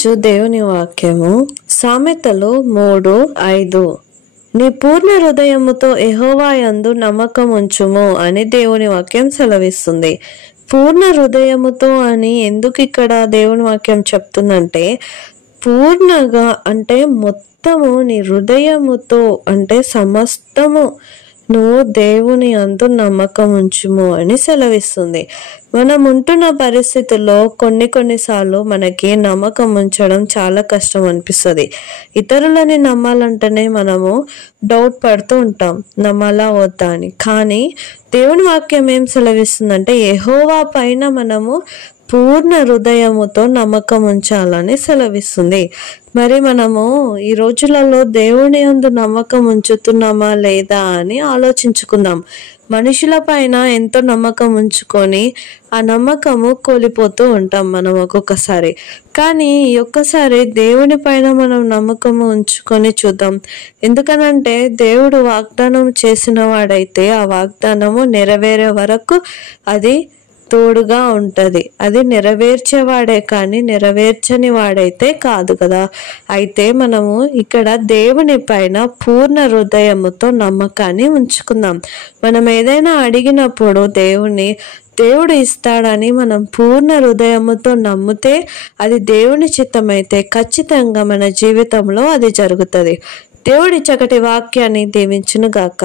ఈరోజు దేవుని వాక్యము సామెతలు 3:5. నీ పూర్ణ హృదయముతో యెహోవా యందు నమ్మకం ఉంచుము అని దేవుని వాక్యం సెలవిస్తుంది. పూర్ణ హృదయముతో అని ఎందుకు ఇక్కడ దేవుని వాక్యం చెప్తుందంటే, పూర్ణగా అంటే మొత్తము నీ హృదయముతో అంటే సమస్తము నువ్వు దేవుని యందు నమ్మకం ఉంచుము అని సెలవిస్తుంది. మనం ఉంటున్న పరిస్థితుల్లో కొన్నిసార్లు మనకి నమ్మకం ఉంచడం చాలా కష్టం అనిపిస్తుంది. ఇతరులని నమ్మాలంటేనే మనము డౌట్ పడుతూ ఉంటాం, నమ్మాలా వద్దా అని. కానీ దేవుని వాక్యం ఏం సెలవిస్తుందంటే, యెహోవా పైన మనము పూర్ణ హృదయముతో నమ్మకం ఉంచాలని సెలవిస్తుంది. మరి మనము ఈ రోజులలో దేవుని యందు నమ్మకం ఉంచుతున్నామా లేదా అని ఆలోచించుకుందాం. మనుషుల పైన ఎంతో నమ్మకం ఉంచుకొని ఆ నమ్మకము కోల్పోతూ ఉంటాం మనం ఒక్కొక్కసారి. కానీ ఒక్కసారి దేవుని పైన మనం నమ్మకము ఉంచుకొని చూద్దాం. ఎందుకనంటే దేవుడు వాగ్దానం చేసిన వాడైతే ఆ వాగ్దానము నెరవేరే వరకు అది తోడుగా ఉంటది. అది నెరవేర్చేవాడే కానీ నెరవేర్చని వాడైతే కాదు కదా. అయితే మనము ఇక్కడ దేవుని పైన పూర్ణ హృదయముతో నమ్మకాన్ని ఉంచుకుందాం. మనం ఏదైనా అడిగినప్పుడు దేవుడు ఇస్తాడని మనం పూర్ణ హృదయముతో నమ్మితే, అది దేవుని చిత్తమైతే ఖచ్చితంగా మన జీవితంలో అది జరుగుతుంది. దేవుడి చక్కటి వాక్యాన్ని దీవించును గాక.